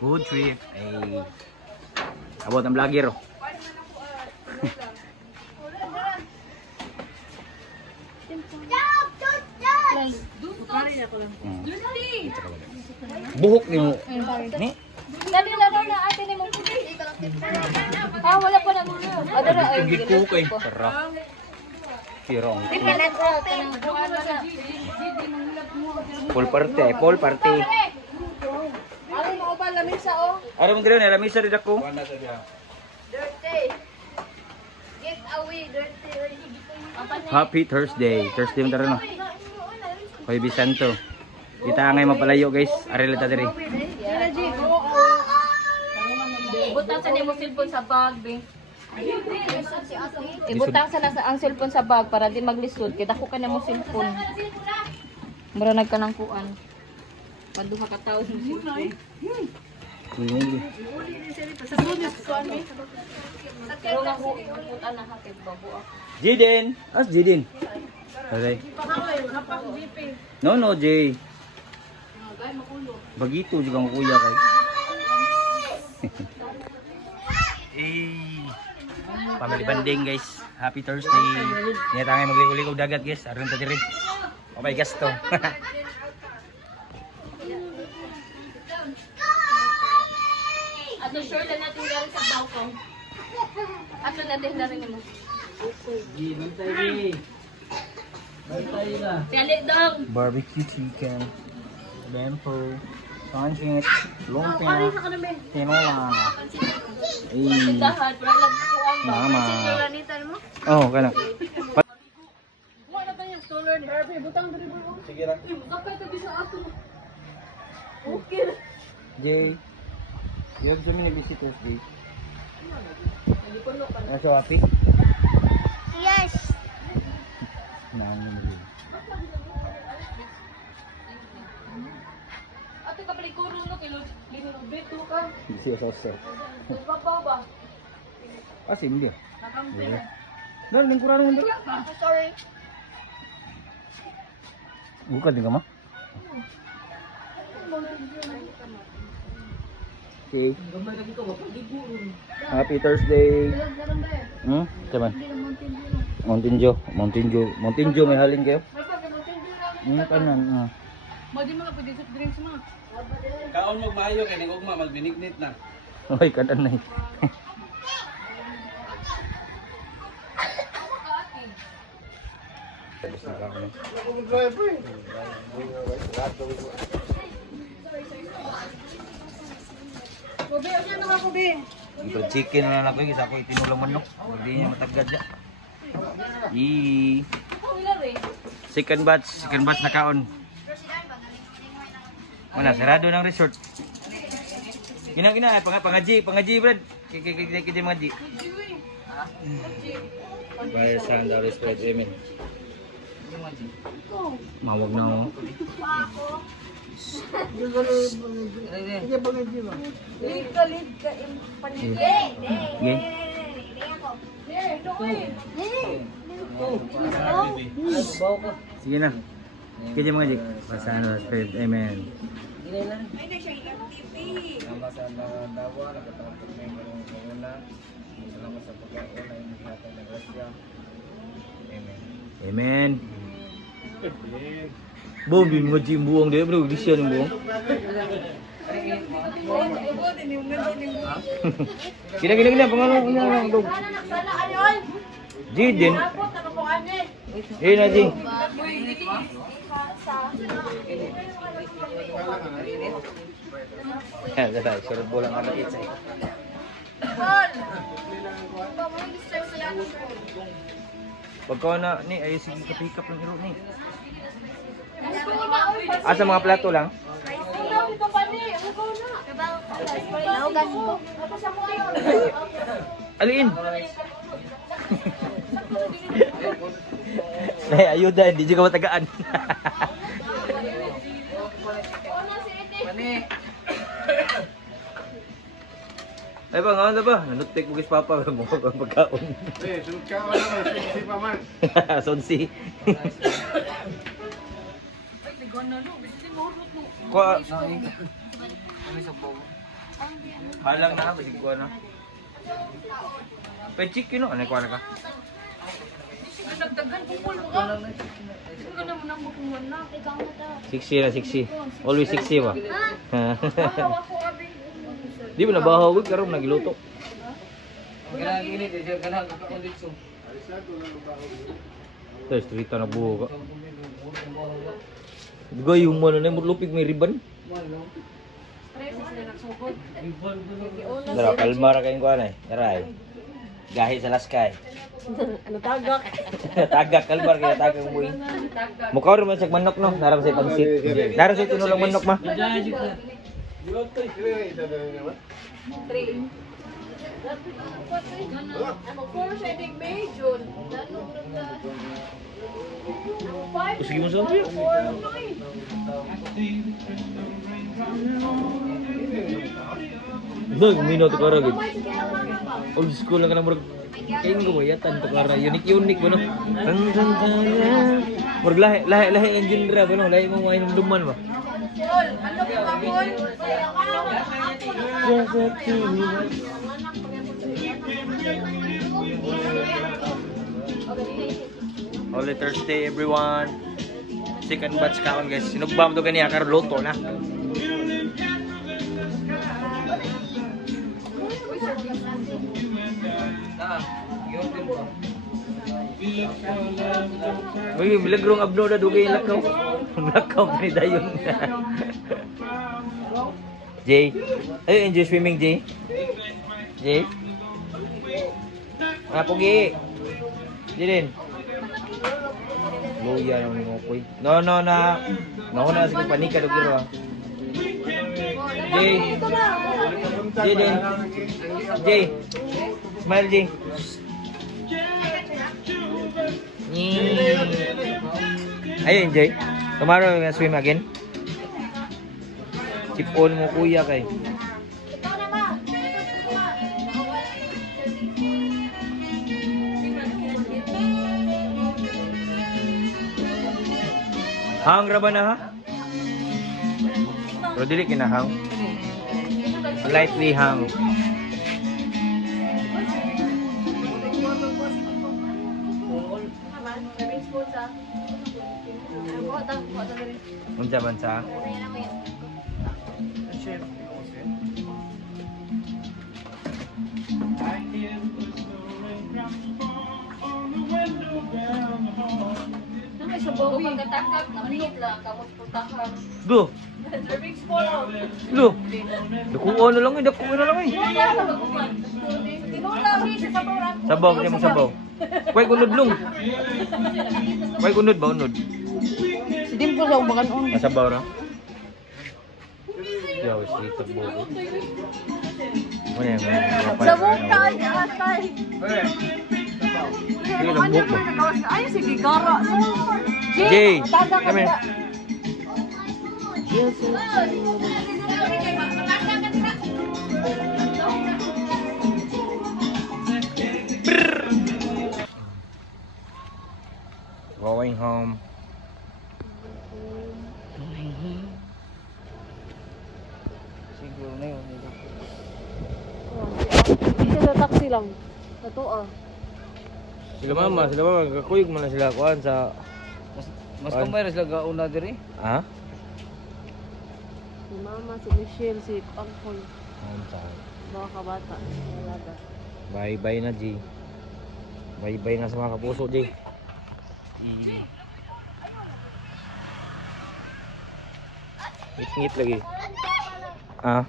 Food trip. Ay. Abot ang vlogger. Buhok ni mo. Ni? Dali na daw na ate ni mo. Ah, wala pa na muna. Adara ay. Hindi ko kay. Tara. Kirong. Full party. Full party. Ano mo ba lamisa oh? Ara mo dire na lamisa rin ako. Dirty. Get away dirty. Happy Thursday. Thursday mo tara no. Hoy Bisanto. Kita ngay mapalayo guys. Aril ta diri. Ibutasan ni mo cellphone sa bag, be. Ibutasan na ang cellphone sa bag para di maglisod. Kita ko ka na mo cellphone. Mura nagka ng kuan. Paduha ka taon mo cellphone. Pero nga ko ibutan na hatid bago ako. Jiden. As Jiden. Okay. No, Jay. Bagito juga ang kuya kay. Family banding guys. Happy Thursday. Niya tayo magligo-ligo dagat guys. Aron ta diri. Okay, gasto. Ato sure na natin gari sa balkon. Ato natin gari ni mo. Pialit dong. Barbecue chicken. Bempo. Pancit. Lumpia. Tinola. Dahan, pero lang kuan ba? Mama. Sinuranitan mo? Oh, kana. Wala pa yung solar and herb. Butang dali mo. Sige ra. Sakay tabi sa ato. Okay. Jay. You have so many visitors, Jay. Hindi ko no pa. So happy? Yes. Nangin mo. Ato ka pala kuro no kilo beto ka. Hindi siya sosok. Papaw ba? Kasi hindi. Nakampi. Dahil, nang kurang mo dito. Sorry. Bukan din ka ma? Okay. Happy Thursday. Cuman. Mountain Dew may halin kayo? Kanan. Mo di mga pwede soft drinks mo. Kaon magmayo kay ning ugma magbinignit na. Ay, kanan na. Kobe, ano na ako be? Ito chicken na lang ako, isa ko itinulang manok. Hindi niya matagad dyan. Second batch na kaon. Wala, sarado ng resort. Kina, pangaji Brad. Kaya mga G. By $100 spread, amen. Mawag na ako. Sige na. Kaya mga G. By $100 spread, amen. Salamat sa mga dawa nakatapos may marong una. Salamat sa pagkaon na inihatag ng grasya. Amen. Amen. Boom, yung mga G buong dia bro. Di siya ng buong. Kina, pangalan ko na dog. Jiden. Na G. Dada, surut bola nga kita. Pagka na ni ay sige ka-pick up ng hero ni. Asa mga plato lang? Alin? Nay, ayuda, hindi juga matagaan. Ay ba, ngayon na ba? Nanutik mo kis Papa, mo ang pagkaon. Sunod ka wala man, si pa man. Sonsi. Halang na, basig ko na. Pechik yun, ano ko na ka? Nagdagan pupul mo ka. Sino ka naman ang bukungan na? Ikaw mo ta. 60 na 60. Always 60 ba? Bahaw ako, abi. Di ba nabahaw ko karon nagiluto. Ganang init, siya ganang kakakonditso. Tapos trito na buho ka. Diba yung ano na yung lupig may ribbon? Dara, kalmar kayong kuha na eh. Daray. Gahi sa laskay. Ano tagak? Tagak, kalmar kaya tagak mo eh. Mukha rin man sa manok no. Narang sa pansit. Narang sa tinulang manok ma. 3. Ano po sa big major? Sige mo sa akin. Dog, minuto ka rin. Old school lang ka na murag. Kain ko ba yatan to kara unique ba no? Murag lahi engine dra ba no? Lahi mo wain duman ba? Ano ka babon? Holy Thursday everyone. Second batch kaon guys. Sinugbam to ganiya karo luto na. Uy, milagrong abno na dugay lakaw. Lakaw ni dayon. Jay. Ay, enjoy swimming, Jay. Jay. Ah, pugi. Jay. Luya naman mo koy. No, na. Nauna sa panika do giro. Jay. Jay din. Jay. Smile, Jay. Ayun, Jay. Tomorrow we're gonna swim again. Chip on mo kuya kay. Hang ra ba na ha? Pero dili kinahang. Lightly hang. Unsa man sa? Sa bawi. Pagkatakap, namanit lang. Kamot putakan. Do. Cervix po lang. Do. Dako ano lang, dako ano lang eh. Tinula, uri sa sabaw ra. Sabaw niya mo sabaw. Kuy kunod long. Kuy kunod ba unod? Si Dimple sa ubakan on. Masabaw ra. Yo, sweet to buko. Mo yan. Sa bukay, atay. Sige lang buko. Ay, sige, gara. Jay, come here. Going home. Siguro na yun. Hindi sa taxi lang. Ito ah. Sila mama, kakuyog mo na sila kuhan sa... Mas kamay rin sila gauna diri. Ha? Si Mama, si Michelle, si Uncle. Mga kabata. Alaga. Bye-bye na, G. Bye-bye na sa mga kapuso, G. Ngit-ngit lagi. Ah?